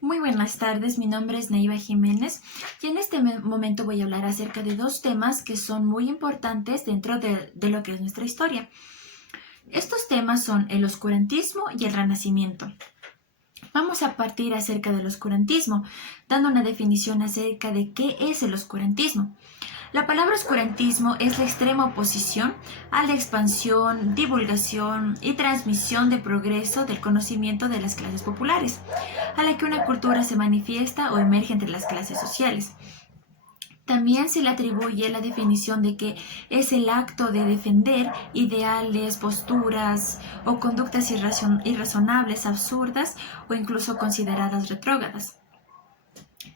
Muy buenas tardes, mi nombre es Neiva Jiménez y en este momento voy a hablar acerca de dos temas que son muy importantes dentro de lo que es nuestra historia. Estos temas son el oscurantismo y el renacimiento. Vamos a partir acerca del oscurantismo, dando una definición acerca de qué es el oscurantismo. La palabra oscurantismo es la extrema oposición a la expansión, divulgación y transmisión de progreso del conocimiento de las clases populares, a la que una cultura se manifiesta o emerge entre las clases sociales. También se le atribuye la definición de que es el acto de defender ideales, posturas o conductas irrazonables, absurdas o incluso consideradas retrógradas.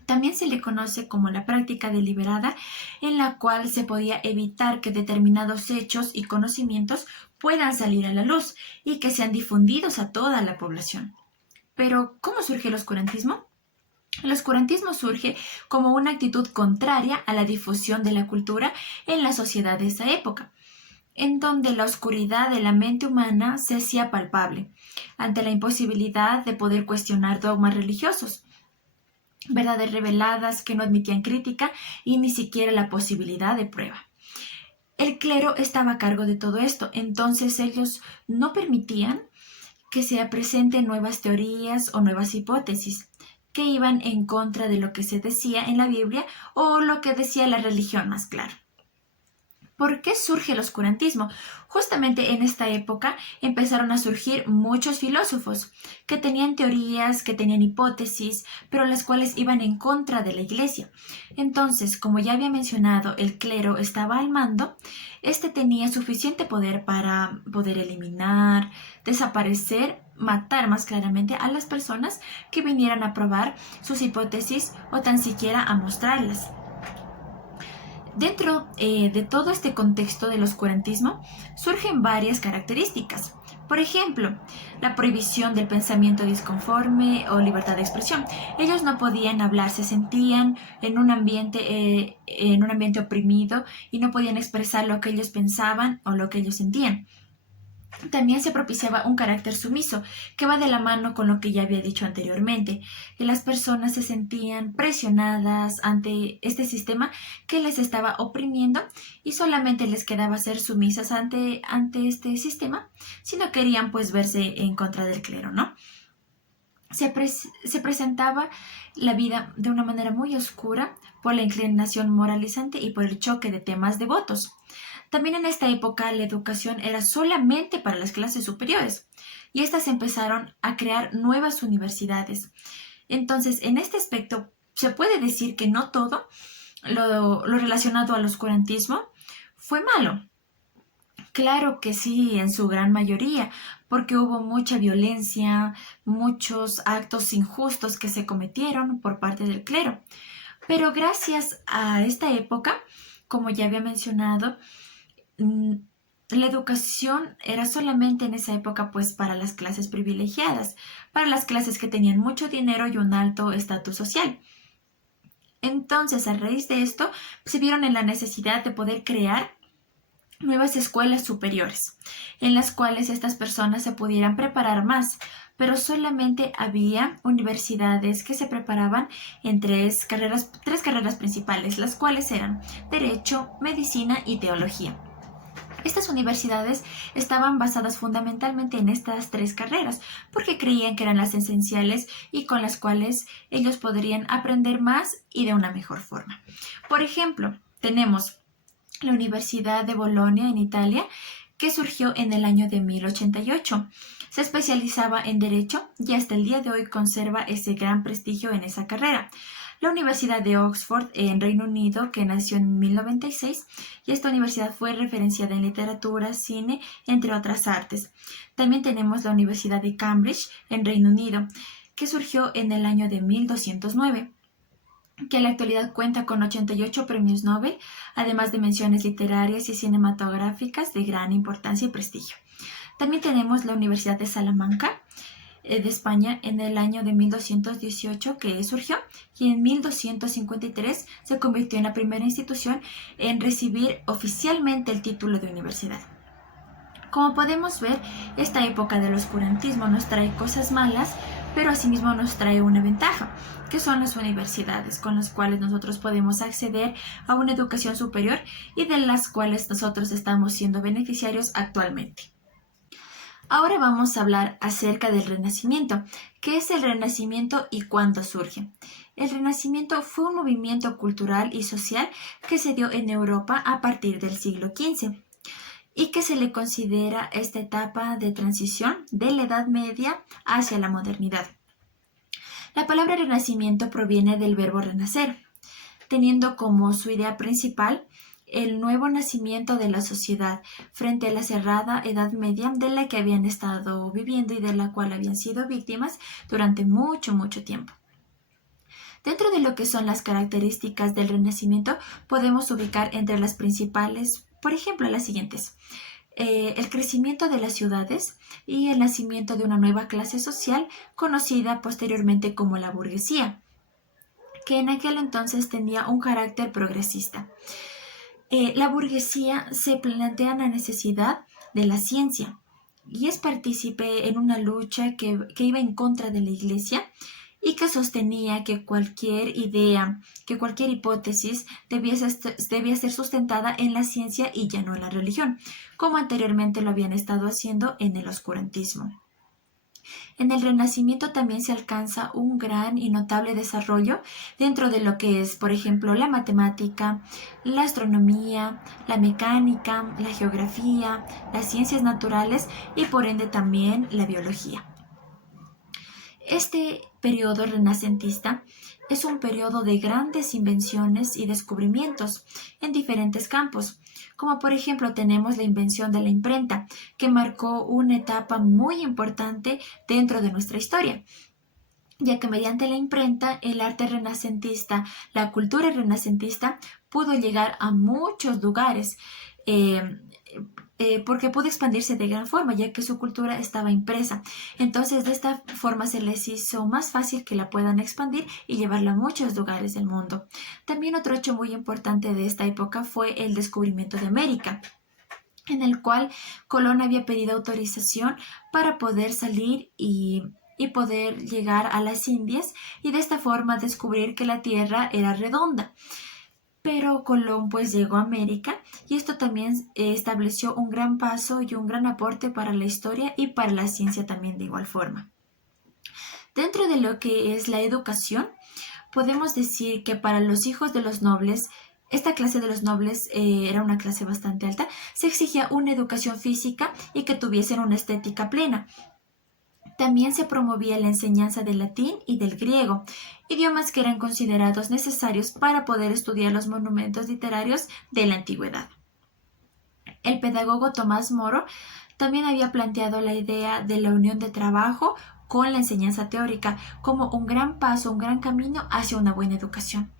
También se le conoce como la práctica deliberada en la cual se podía evitar que determinados hechos y conocimientos puedan salir a la luz y que sean difundidos a toda la población. Pero, ¿cómo surge el oscurantismo? El oscurantismo surge como una actitud contraria a la difusión de la cultura en la sociedad de esa época, en donde la oscuridad de la mente humana se hacía palpable ante la imposibilidad de poder cuestionar dogmas religiosos, verdades reveladas que no admitían crítica y ni siquiera la posibilidad de prueba. El clero estaba a cargo de todo esto, entonces ellos no permitían que se presenten nuevas teorías o nuevas hipótesis que iban en contra de lo que se decía en la Biblia o lo que decía la religión más claro. ¿Por qué surge el oscurantismo? Justamente en esta época empezaron a surgir muchos filósofos que tenían teorías, que tenían hipótesis, pero las cuales iban en contra de la iglesia. Entonces, como ya había mencionado, el clero estaba al mando, este tenía suficiente poder para poder eliminar, desaparecer, matar más claramente a las personas que vinieran a probar sus hipótesis o tan siquiera a mostrarlas. Dentro de todo este contexto del oscurantismo surgen varias características. Por ejemplo, la prohibición del pensamiento disconforme o libertad de expresión. Ellos no podían hablar, se sentían en un ambiente oprimido y no podían expresar lo que ellos pensaban o lo que ellos sentían. También se propiciaba un carácter sumiso, que va de la mano con lo que ya había dicho anteriormente, que las personas se sentían presionadas ante este sistema que les estaba oprimiendo y solamente les quedaba ser sumisas ante este sistema si no querían pues verse en contra del clero, ¿no? Se presentaba la vida de una manera muy oscura por la inclinación moralizante y por el choque de temas devotos. También en esta época la educación era solamente para las clases superiores y estas empezaron a crear nuevas universidades. Entonces, en este aspecto, se puede decir que no todo lo relacionado al oscurantismo fue malo. Claro que sí, en su gran mayoría, porque hubo mucha violencia, muchos actos injustos que se cometieron por parte del clero. Pero gracias a esta época, como ya había mencionado, la educación era solamente en esa época pues para las clases privilegiadas, para las clases que tenían mucho dinero y un alto estatus social. Entonces, a raíz de esto, se vieron en la necesidad de poder crear nuevas escuelas superiores, en las cuales estas personas se pudieran preparar más, pero solamente había universidades que se preparaban en tres carreras principales, las cuales eran Derecho, Medicina y Teología. Estas universidades estaban basadas fundamentalmente en estas tres carreras porque creían que eran las esenciales y con las cuales ellos podrían aprender más y de una mejor forma. Por ejemplo, tenemos la Universidad de Bolonia en Italia, que surgió en el año de 1088. Se especializaba en Derecho y hasta el día de hoy conserva ese gran prestigio en esa carrera. La Universidad de Oxford en Reino Unido, que nació en 1096, y esta universidad fue referenciada en literatura, cine, entre otras artes. También tenemos la Universidad de Cambridge en Reino Unido, que surgió en el año de 1209, que en la actualidad cuenta con 88 premios Nobel, además de menciones literarias y cinematográficas de gran importancia y prestigio. También tenemos la Universidad de Salamanca, de España, en el año de 1218 que surgió, y en 1253 se convirtió en la primera institución en recibir oficialmente el título de universidad. Como podemos ver, esta época del oscurantismo nos trae cosas malas, pero asimismo nos trae una ventaja, que son las universidades, con las cuales nosotros podemos acceder a una educación superior y de las cuales nosotros estamos siendo beneficiarios actualmente. Ahora vamos a hablar acerca del Renacimiento. ¿Qué es el Renacimiento y cuándo surge? El Renacimiento fue un movimiento cultural y social que se dio en Europa a partir del siglo XV y que se le considera esta etapa de transición de la Edad Media hacia la modernidad. La palabra Renacimiento proviene del verbo renacer, teniendo como su idea principal el nuevo nacimiento de la sociedad frente a la cerrada Edad Media de la que habían estado viviendo y de la cual habían sido víctimas durante mucho, mucho tiempo. Dentro de lo que son las características del Renacimiento, podemos ubicar entre las principales, por ejemplo, las siguientes. El crecimiento de las ciudades y el nacimiento de una nueva clase social conocida posteriormente como la burguesía, que en aquel entonces tenía un carácter progresista. La burguesía se plantea la necesidad de la ciencia y es partícipe en una lucha que iba en contra de la Iglesia y que sostenía que cualquier idea, que cualquier hipótesis debía ser sustentada en la ciencia y ya no en la religión, como anteriormente lo habían estado haciendo en el oscurantismo. En el Renacimiento también se alcanza un gran y notable desarrollo dentro de lo que es, por ejemplo, la matemática, la astronomía, la mecánica, la geografía, las ciencias naturales y por ende también la biología. Este periodo renacentista es un periodo de grandes invenciones y descubrimientos en diferentes campos, como por ejemplo tenemos la invención de la imprenta, que marcó una etapa muy importante dentro de nuestra historia, ya que mediante la imprenta el arte renacentista, la cultura renacentista pudo llegar a muchos lugares. Porque pudo expandirse de gran forma, ya que su cultura estaba impresa. Entonces, de esta forma se les hizo más fácil que la puedan expandir y llevarla a muchos lugares del mundo. También otro hecho muy importante de esta época fue el descubrimiento de América, en el cual Colón había pedido autorización para poder salir y poder llegar a las Indias y de esta forma descubrir que la Tierra era redonda. Pero Colón pues llegó a América y esto también estableció un gran paso y un gran aporte para la historia y para la ciencia también de igual forma. Dentro de lo que es la educación, podemos decir que para los hijos de los nobles, esta clase de los nobles era una clase bastante alta, se exigía una educación física y que tuviesen una estética plena. También se promovía la enseñanza del latín y del griego, idiomas que eran considerados necesarios para poder estudiar los monumentos literarios de la antigüedad. El pedagogo Tomás Moro también había planteado la idea de la unión de trabajo con la enseñanza teórica como un gran paso, un gran camino hacia una buena educación.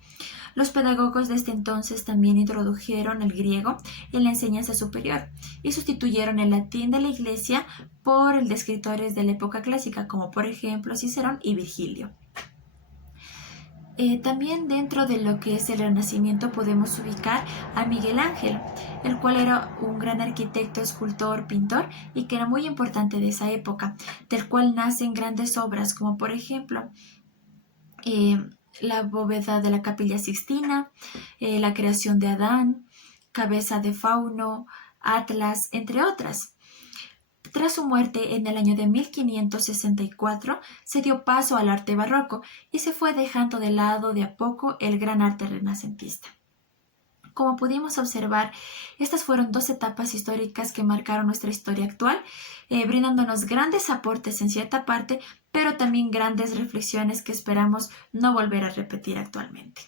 Los pedagogos desde entonces también introdujeron el griego en la enseñanza superior y sustituyeron el latín de la Iglesia por el de escritores de la época clásica, como por ejemplo Cicerón y Virgilio. También dentro de lo que es el Renacimiento podemos ubicar a Miguel Ángel, el cual era un gran arquitecto, escultor, pintor y que era muy importante de esa época, del cual nacen grandes obras como por ejemplo la bóveda de la Capilla Sixtina, la creación de Adán, Cabeza de Fauno, Atlas, entre otras. Tras su muerte en el año de 1564, se dio paso al arte barroco y se fue dejando de lado de a poco el gran arte renacentista. Como pudimos observar, estas fueron dos etapas históricas que marcaron nuestra historia actual, brindándonos grandes aportes en cierta parte, pero también grandes reflexiones que esperamos no volver a repetir actualmente.